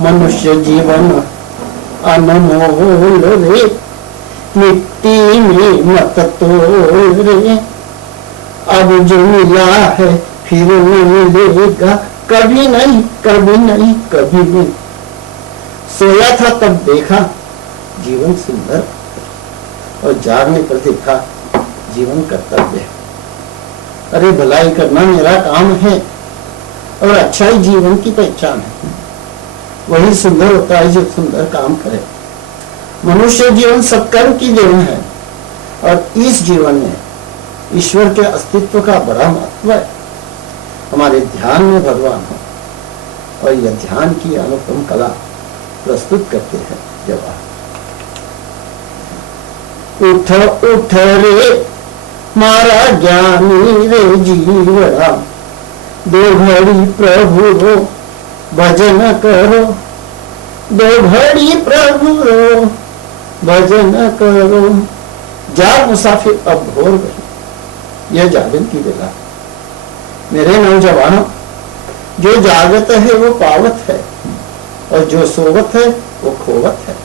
मनुष्य जीवन अनमोल रे, मिट्टी में मत तोल रे। अब जो मिला है फिर न मिलेगा, कभी नहीं कभी नहीं कभी नहीं। सोया था तब देखा जीवन सुंदर, और जागने पर देखा जीवन कर्तव्य है। अरे भलाई करना मेरा काम है, और अच्छाई जीवन की पहचान है। वही सुंदर होता है जो सुंदर काम करे। मनुष्य जीवन सत्कर्म की देन है, और इस जीवन में ईश्वर के अस्तित्व का बड़ा महत्व है। हमारे ध्यान में भगवान हो, और यह ध्यान की अनुपम कला प्रस्तुत करते हैं जवाहर। उठ उठ रे मारा ज्ञानी रे जीवड़ा, दो घड़ी प्रभु रो भजन करो, दो घड़ी प्रभु रो भजन करो। जाग मुसाफिर अब भोर गई, यह जागन की बेला। मेरे नौजवानों, जो जागत है वो पावत है, और जो सोवत है वो खोवत है।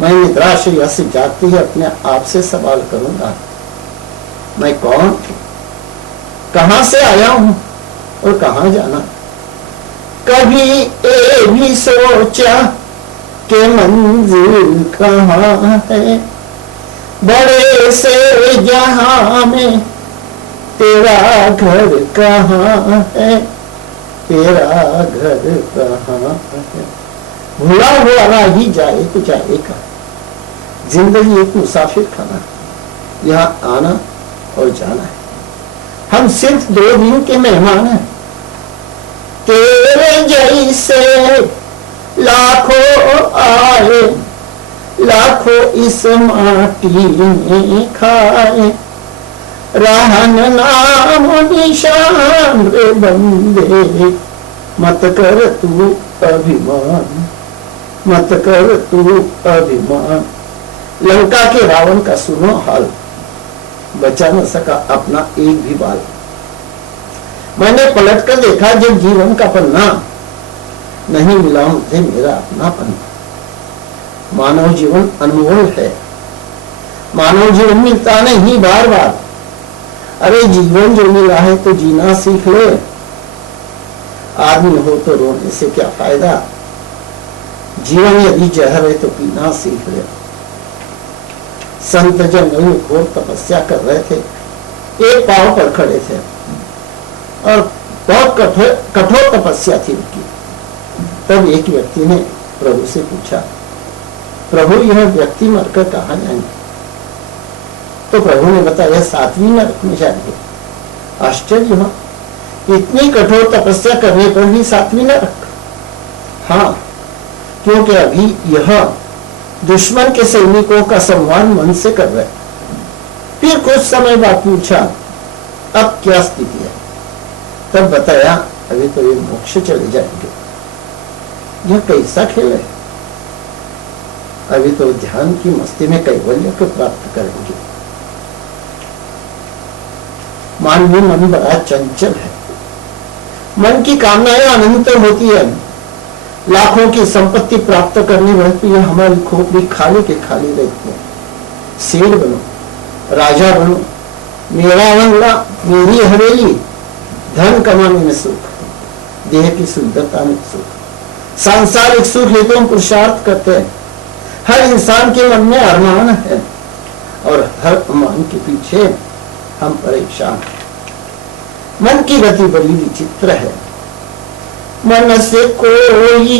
मैं निद्रा से यह जागती है अपने आप से सवाल करूंगा, मैं कौन, कहां से आया हूं और कहां जाना। कभी ये भी सोचा कि मंजिल कहां है, बड़े से जहां में तेरा घर कहां है, तेरा घर कहां है। भूला हुआ राही जाए तो जाए कहां। जिंदगी एक मुसाफिर खाना, यहाँ आना और जाना है। हम सिर्फ 2 दिन के मेहमान हैं। तेरे जैसे लाखों आए, लाखों इस माटी में खाए, रहन नाम निशान रे बंदे, मत कर तू अभिमान, मत कर तू अभिमान। लंका के रावण का सुनो हाल, बचा न सका अपना एक भी बाल। मैंने पलट कर देखा जब जीवन का पन्ना, नहीं मिला मुझे मेरा अपना पन्ना। मानव जीवन अनमोल है, मानव जीवन मिलता नहीं बार बार। अरे जीवन जो मिला है तो जीना सीख ले। आदमी हो तो रोने से क्या फायदा, जीवन यदि जहर है तो पीना सीख ले। संत जंगल में घोर तपस्या कर रहे थे, एक पांव पर खड़े थे, और बहुत कठोर तपस्या थी उनकी। तब एक व्यक्ति ने प्रभु से पूछा, प्रभु यह व्यक्ति मरकर कहाँ जाएंगे? तो प्रभु ने बताया 7वीं नरक में जाएंगे। आश्चर्य हुआ, इतनी कठोर तपस्या करने पर भी 7वीं नरक? हाँ, क्योंकि अभी यह दुश्मन के सैनिकों का संवार मन से कर रहे। फिर कुछ समय बाद पूछा, अब क्या स्थिति है? तब बताया, अभी तो ये मोक्ष चले जाएंगे। यह कैसा खेल है? अभी तो ध्यान की मस्ती में कैवल्य को प्राप्त करेंगे। मानवीय मन बड़ा चंचल है, मन की कामनाएं अनंत होती है। लाखों की संपत्ति प्राप्त करनी रहती है, हमारी खोपड़ी खाली के खाली रहती है। शेर बनो, राजा बनो, मेरा बंगला, मेरी हवेली, धन कमाने में सुख, देह की सुंदरता में सुख, सांसारिक सुख हेतु हम पुरुषार्थ करते हैं। हर इंसान के मन में अरमान है, और हर अरमान के पीछे हम परेशान हैं। मन की गति बड़ी विचित्र है। मन से कोई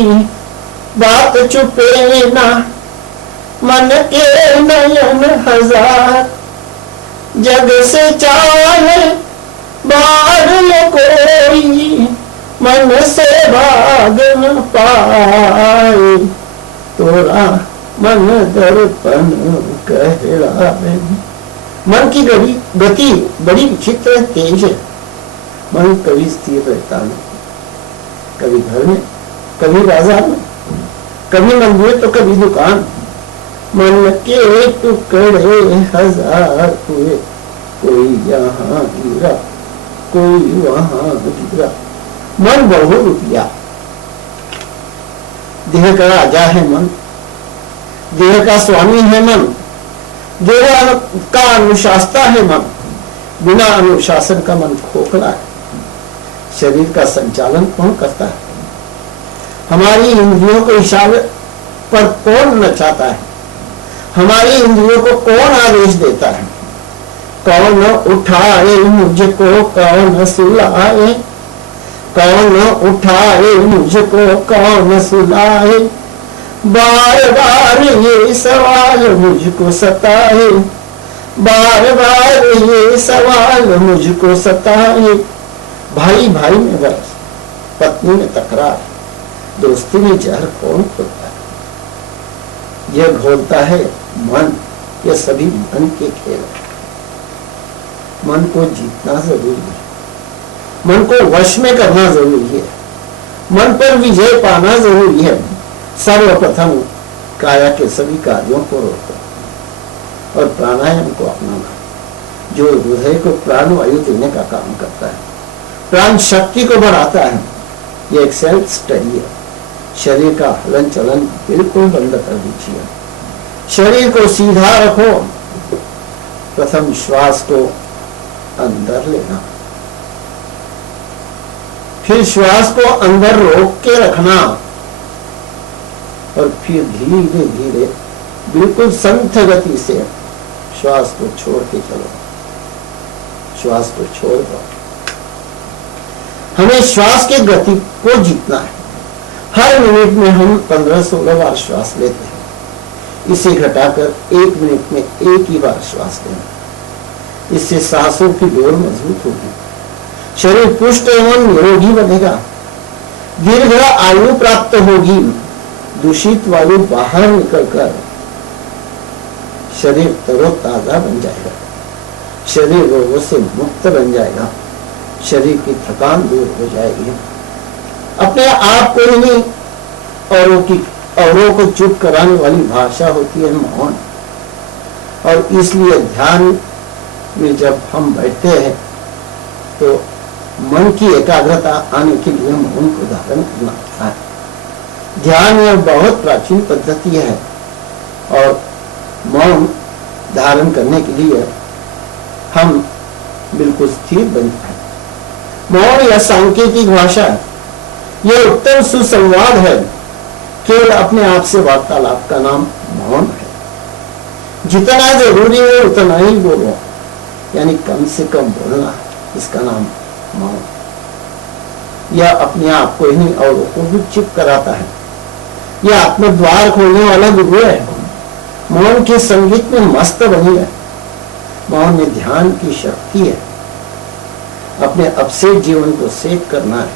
बात छुपे ना, मन के नयन हजार, जग से चाहे बाहर ले कोई, मन से भाग न पाए, तोरा मन दर्पण कहलाए। मन की गति बड़ी विचित्र तेज है। मन कभी स्थिर रहता नहीं, कभी घर में, कभी बाजार में, कभी मंदिर तो कभी दुकान। मन के टुकड़े हजार हुए, कोई यहाँ गिरा, कोई वहां गिरा। मन बहु रुपया, देह का राजा है मन, देह का स्वामी है मन, देह का अनुशासता है मन। बिना अनुशासन का मन खोखला है। शरीर का संचालन कौन करता है? हमारी इंद्रियों को इशारे पर कौन नचाता है? हमारी इंद्रियों को कौन आदेश देता है? कौन उठाए मुझको कौन सुलाए, कौन उठाए मुझको कौन सुलाए, बार बार ये सवाल मुझको सताए, बार बार ये सवाल मुझको सताए। भाई भाई में बरस, पत्नी में तकरार, दोस्ती में जहर कौन खोलता है? यह घोलता है मन। यह सभी मन के खेल है। मन को जीतना जरूरी है, मन को वश में करना जरूरी है, मन पर विजय पाना जरूरी है। सर्वप्रथम काया के सभी कार्यों को रोको और प्राणायाम को अपनाना, जो हृदय को प्राण वायु देने का काम करता है, प्राण शक्ति को बढ़ाता है। ये एक सेल्फ स्टडी है। शरीर का हलन चलन बिल्कुल बंद कर दीजिए, शरीर को सीधा रखो। प्रथम श्वास को अंदर लेना, फिर श्वास को अंदर रोक के रखना और फिर धीरे धीरे बिल्कुल संथ गति से श्वास को छोड़ के चलो। श्वास को छोड़ दो। हमें श्वास की गति को जीतना है। हर मिनट में हम 15-16 बार श्वास लेते हैं। इसे घटाकर 1 मिनट में एक ही बार श्वास लेना। इससे सांसों की डोर मजबूत होगी, शरीर पुष्ट एवं निरोगी बनेगा, दीर्घ आयु प्राप्त होगी, दूषित वायु बाहर निकलकर शरीर तरोताजा बन जाएगा, शरीर रोगों से मुक्त बन जाएगा, शरीर की थकान दूर हो जाएगी। अपने आप को ही नहीं, औरों को चुप कराने वाली भाषा होती है मौन। और इसलिए ध्यान में जब हम बैठते हैं तो मन की एकाग्रता आने के लिए मौन को धारण करना होता है। ध्यान यह बहुत प्राचीन पद्धति है और मौन धारण करने के लिए हम बिल्कुल स्थिर बन पाए। मौन यह सांकेतिक भाषा है, यह उत्तम सुसंवाद है। केवल अपने आप से वार्तालाप का नाम मौन है। जितना जरूरी है उतना ही बोलो, यानी कम से कम बोलना, इसका नाम मौन। यह अपने आप को ही औरों को भी चुप कराता है। यह आत्मद्वार खोलने वाला गुरु है। मौन के संगीत में मस्त बनी है। मौन में ध्यान की शक्ति है। अपने अपसेट जीवन को सेट करना है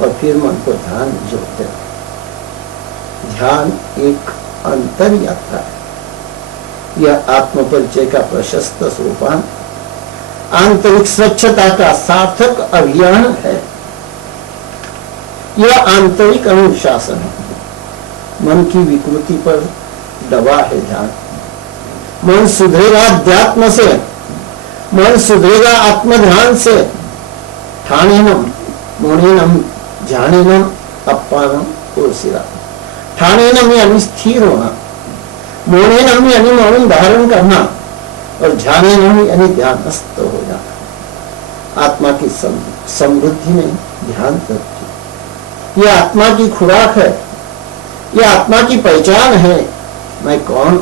और फिर मन को ध्यान में जोड़ते हैं। ध्यान एक अंतर यात्रा है। यह आत्मपरिचय का प्रशस्त सोपान, आंतरिक स्वच्छता का सार्थक अभियान है। यह आंतरिक अनुशासन है। मन की विकृति पर दबा है ध्यान। मन सुधरेगा अध्यात्म से, मन सुधरेगा आत्मध्यान से। ठाणेनम मोणेनम जानेनम अप्पानम कोसिरा। ठाणेनम यानी स्थिर होना, मोणेनम यानी मौन धारण करना और ध्यानेनम यानी ध्यानस्थ हो जाना। आत्मा की समृद्धि में ध्यान करती। यह आत्मा की खुराक है, यह आत्मा की पहचान है। मैं कौन?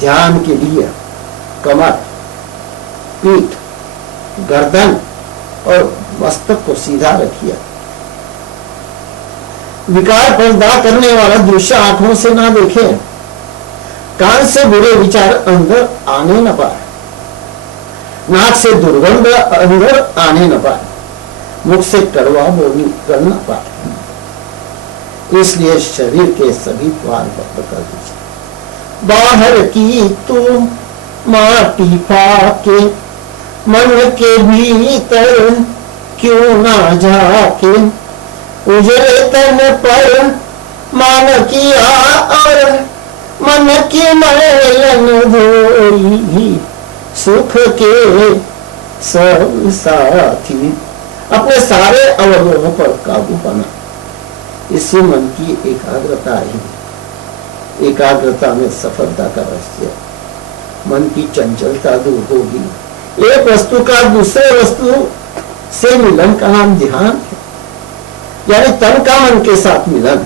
ध्यान के लिए कमर, पीठ, गर्दन और मस्तक को सीधा रखिए। विकार पैदा करने वाला दृश्य आंखों से ना देखे, कान से बुरे विचार अंदर आने न पाए, नाक से दुर्गंध अंदर आने न पाए, मुख से कड़वा बोली निकल न पाए। इसलिए शरीर के सभी द्वार बंद कर दीजिए। बाहर की तू माटी फाके, मन के भीतर क्यों ना जाके, उजड़े तन पर मान किया और मन की मैलन धोई, सुख के सब साथी। अपने सारे अवयवों पर काबू पाना, इसी मन की एकाग्रता है। एकाग्रता में सफलता का रहस्य। मन की चंचलता दूर होगी। एक वस्तु का दूसरे वस्तु से मिलन का नाम ध्यान है, यानी तन का मन के साथ मिलन।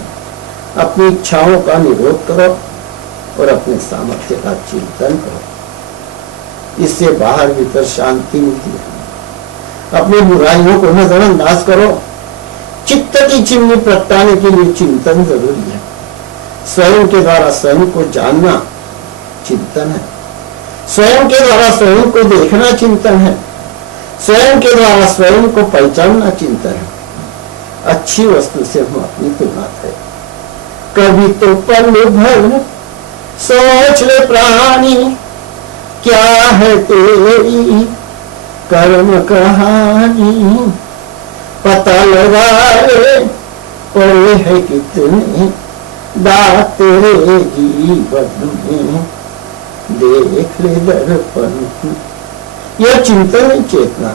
अपनी इच्छाओं का निरोध करो और अपने सामर्थ्य का चिंतन करो। इससे बाहर भीतर शांति मिलती है। अपनी बुराइयों को नजरअंदाज करो। चित्त की चिमनी प्रगटाने के लिए चिंतन जरूरी है। स्वयं के द्वारा स्वयं को जानना चिंतन है। स्वयं के द्वारा स्वयं को देखना चिंतन है। स्वयं के द्वारा स्वयं को पहचानना चिंतन है। अच्छी वस्तु से हम अपनी तुलना करें। कभी तो पल भर सोच ले प्राणी, क्या है तेरी कर्म कहानी। पता लगा ले पड़े है कितने दाग तेरे जीवन में, देख ले दर्पण। यह चिंतन नहीं, चेतना।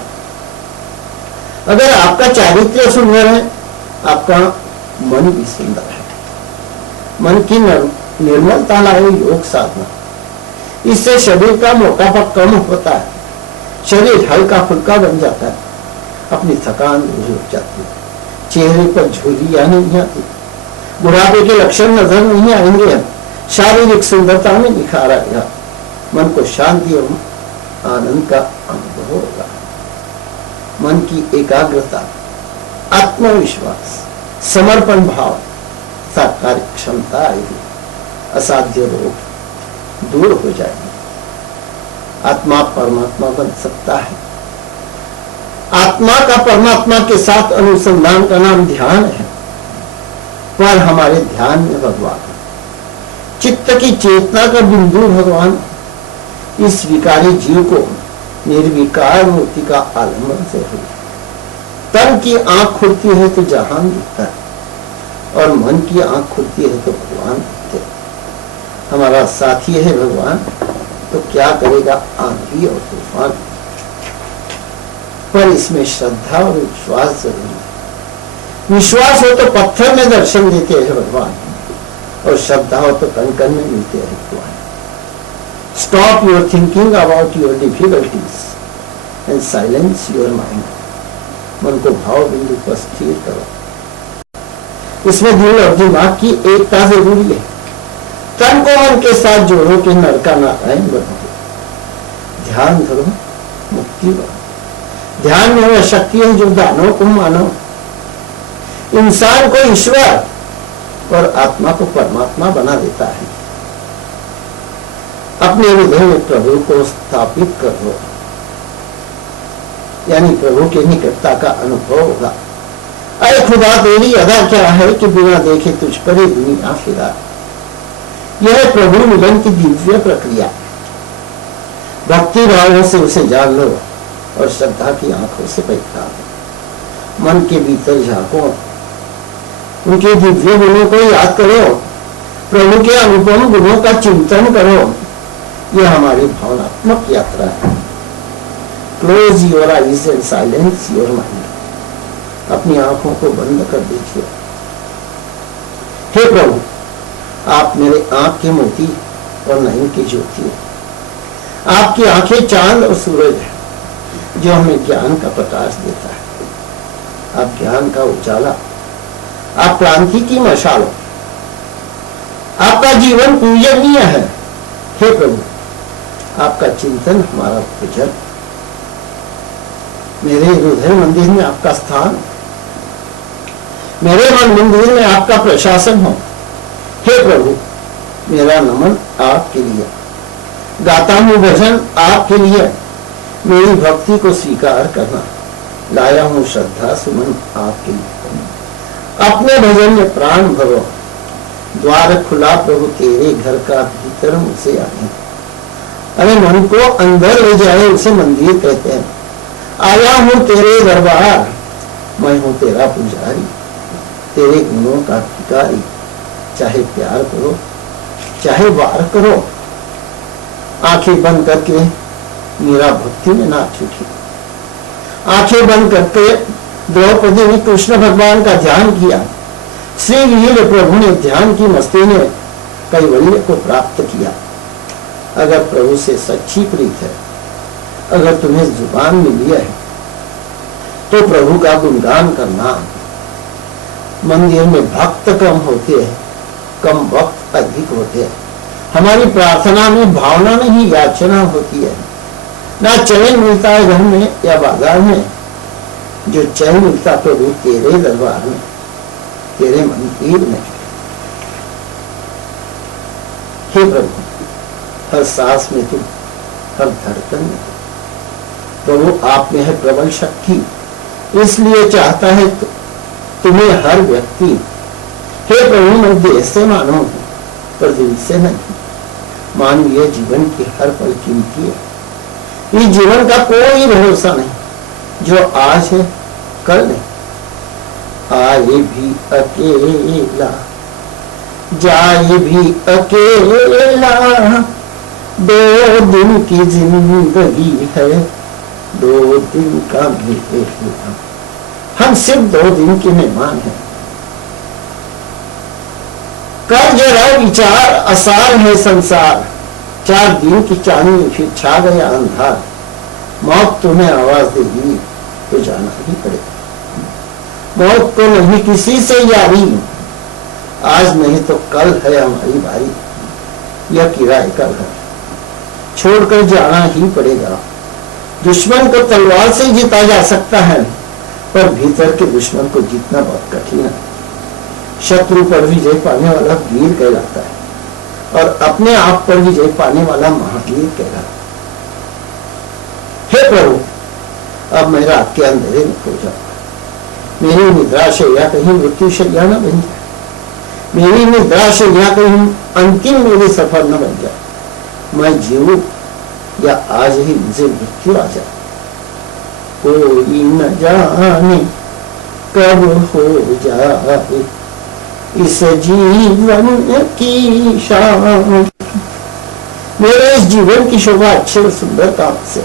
अगर आपका चारित्र्य सुंदर है, आपका मन भी सुंदर है। मन की निर्मलता लाए योग साधना। इससे शरीर का मोटापा कम होता है। शरीर हल्का फुल्का बन जाता है। अपनी थकान दूर हो जाती है। चेहरे पर झुर्रियां नहीं आती। बुढ़ापे के लक्षण नजर नहीं आएंगे। शारीरिक सुंदरता में निखार आएगा। मन को शांति और आनंद का अनुभव होगा। मन की एकाग्रता, आत्मविश्वास, समर्पण भाव, कार्य क्षमता आएगी। असाध्य रोग दूर हो जाएंगे। आत्मा परमात्मा बन सकता है। आत्मा का परमात्मा के साथ अनुसंधान का नाम ध्यान है। पर हमारे ध्यान में भगवान, चित्त की चेतना का बिंदु भगवान। इस विकारी जीव को निर्विकार मूर्ति का आलम्बन से हुई। तन की आंख खुलती है तो जहान दिखता है, और मन की आंख खुलती है तो भगवान दिखते। हमारा साथी है भगवान, तो क्या करेगा आंधी और तूफान। पर इसमें श्रद्धा और विश्वास जरूरी है। विश्वास हो तो पत्थर में दर्शन देते हैं भगवान, और श्रद्धा हो तो कण कण में मिलते हैं भगवान। Stop your thinking about your difficulties and silence your mind. मन को भाव बिंदु पर स्थिर करो। इसमें दिल और दिमाग की एकता जरूरी है। तन को मन के साथ जोड़ो कि नर का नारायण बनो। ध्यान धरो, मुक्ति बनो। ध्यान में वह शक्ति है जो दानों को मानो, इंसान को ईश्वर और आत्मा को परमात्मा बना देता है। अपने हृदय में प्रभु को स्थापित कर दो, यानी प्रभु के निकटता का अनुभव होगा। अरे खुदा तेरी अदा क्या है कि बिना देखे तुझ पर ही दुनिया फिरा। यह प्रभु मिलन की दिव्य प्रक्रिया। भक्ति भावों से उसे जान लो और श्रद्धा की आंखों से पहचानो। मन के भीतर झांको, उनके दिव्य गुणों को याद करो, प्रभु के अनुपम गुणों का चिंतन करो। यह हमारी भावनात्मक यात्रा है। Close your eyes and silence your mind. अपनी आंखों को बंद कर दीजिए। हे प्रभु, आप मेरे आंख के मोती और नयन की ज्योति हो। आपकी आंखें चांद और सूरज है जो हमें ज्ञान का प्रकाश देता है। आप ज्ञान का उजाला, आप क्रांति की मशाल हो। आपका जीवन पूजनीय है। हे प्रभु, आपका चिंतन हमारा भोजन। मेरे हृदय मंदिर में आपका स्थान, मेरे मन मंदिर में आपका प्रशासन हो। हे प्रभु, मेरा नमन आपके लिए, गाता हूं भजन आपके लिए। मेरी भक्ति को स्वीकार करना, लाया हूं श्रद्धा सुमन आपके लिए। अपने भजन में प्राण भरो। द्वार खुला प्रभु तेरे घर का, भीतर मुझसे आए। अरे मन को अंदर ले जाए उसे मंदिर कहते हैं। आया हूं तेरे दरबार, मैं हूं तेरा पुजारी, तेरे गुणों का भिखारी। चाहे प्यार करो चाहे वार करो। आंखें बंद करके मीरा भक्ति में नाच उठी। आंखें बंद करके द्रौपदी ने कृष्ण भगवान का ध्यान किया। श्री वीर प्रभु ने ध्यान की मस्ती में कैवल्य को प्राप्त किया। अगर प्रभु से सच्ची प्रीत है, अगर तुम्हें जुबान में लिया है, तो प्रभु का गुणगान करना। मंदिर में भक्त कम होते हैं, कम वक्त अधिक होते हैं। हमारी प्रार्थना में भावना नहीं, याचना होती है। ना चैन मिलता है घर में या बाजार में, जो चैन मिलता प्रभु तेरे दरबार में, तेरे मंदिर में। हे प्रभु, हर सांस में तू, हर धड़कन में प्रभु आप में है प्रबल शक्ति, इसलिए चाहता है तुम्हें हर व्यक्ति। हे प्रभु, मैं देह से मानव हूं, पर दिल से नहीं। मानवीय जीवन की हर पल कीमती है। इस जीवन का कोई भरोसा नहीं, जो आज है कल नहीं। आए भी अकेला, जाए भी अकेला, 2 दिन की जिंदगी है, 2 दिन का मेला। हम सिर्फ 2 दिन के मेहमान हैं। कर जरा विचार, असार है संसार, 4 दिन की चांदनी फिर छा गया अंधार। मौत तुम्हें आवाज देगी तो जाना ही पड़ेगा। मौत को नहीं किसी से यारी, आज नहीं तो कल है हमारी बारी। यह किराए का घर छोड़कर जाना ही पड़ेगा। दुश्मन को तलवार से जीता जा सकता है, पर भीतर के दुश्मन को जीतना बहुत कठिन है। शत्रु पर विजय पाने वाला वीर कहलाता है, और अपने आप पर विजय पाने वाला महावीर कहलाता है। हे प्रभु, अब मैं रात के अंधेरे में खो जाऊंगा। मेरी निद्रा शैया कहीं मृत्यु शैया न बन जाए, मेरी निद्रा शैया कहीं अंतिम मेरे सफर न बन जाए। मैं जीऊं या आज ही मुझे मृत्यु आ जाए। कोई न जाने कब हो जाए इस जीवन की शान। मेरे इस जीवन की शोभा अच्छे और सुंदर काम से,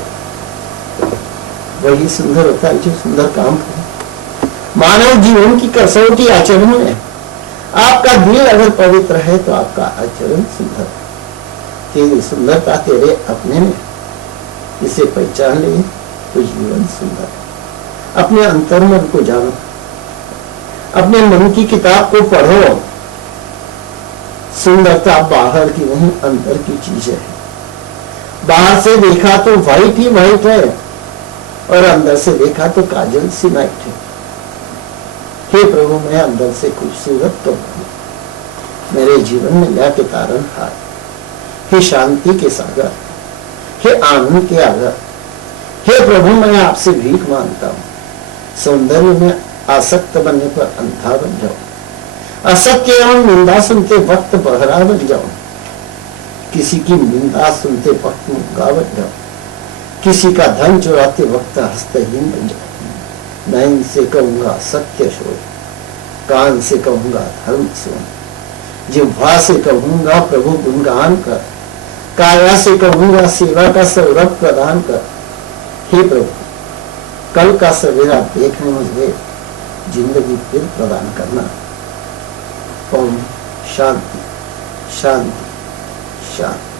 वही सुंदर होता है जो सुंदर काम करे। मानव जीवन की कसौटी आचरण में। आपका दिल अगर पवित्र है तो आपका आचरण सुंदर है। तेरी सुंदरता तेरे अपने में, इसे पहचान ले तो जीवन सुंदर है। अपने अंतर्मन को जानो, अपने मन की किताब को पढ़ो। सुंदरता बाहर की नहीं, अंदर की चीज है। बाहर से देखा तो व्हाइट ही व्हाइट है, और अंदर से देखा तो काजल सी नाइट है। हे प्रभु, मैं अंदर से खूबसूरत तो हूं। मेरे जीवन में या के तारण हार, हे शांति के सागर, हे आनंद के आगर। हे प्रभु, मैं आपसे भीख मांगता हूं। सौंदर्य में आसक्त बनने पर अंधा बन जाओ। असत्य एवं निंदा सुनते वक्त बहरा बन जाओ। किसी की निंदा सुनते वक्त मूंगा बन जाओ। किसी का धन चुराते वक्त हस्तहीन बन जाओ। मैं इनसे कहूंगा सत्य शोध, कान से कहूंगा धर्म सुन, जिह्वा से कहूंगा प्रभु गुणगान कर, काया से कहूंगा सेवा का सौरभ प्रदान कर। हे प्रभु, कल का सवेरा देखने मुझे जिंदगी फिर प्रदान करना। ओम शांति शांति शांति।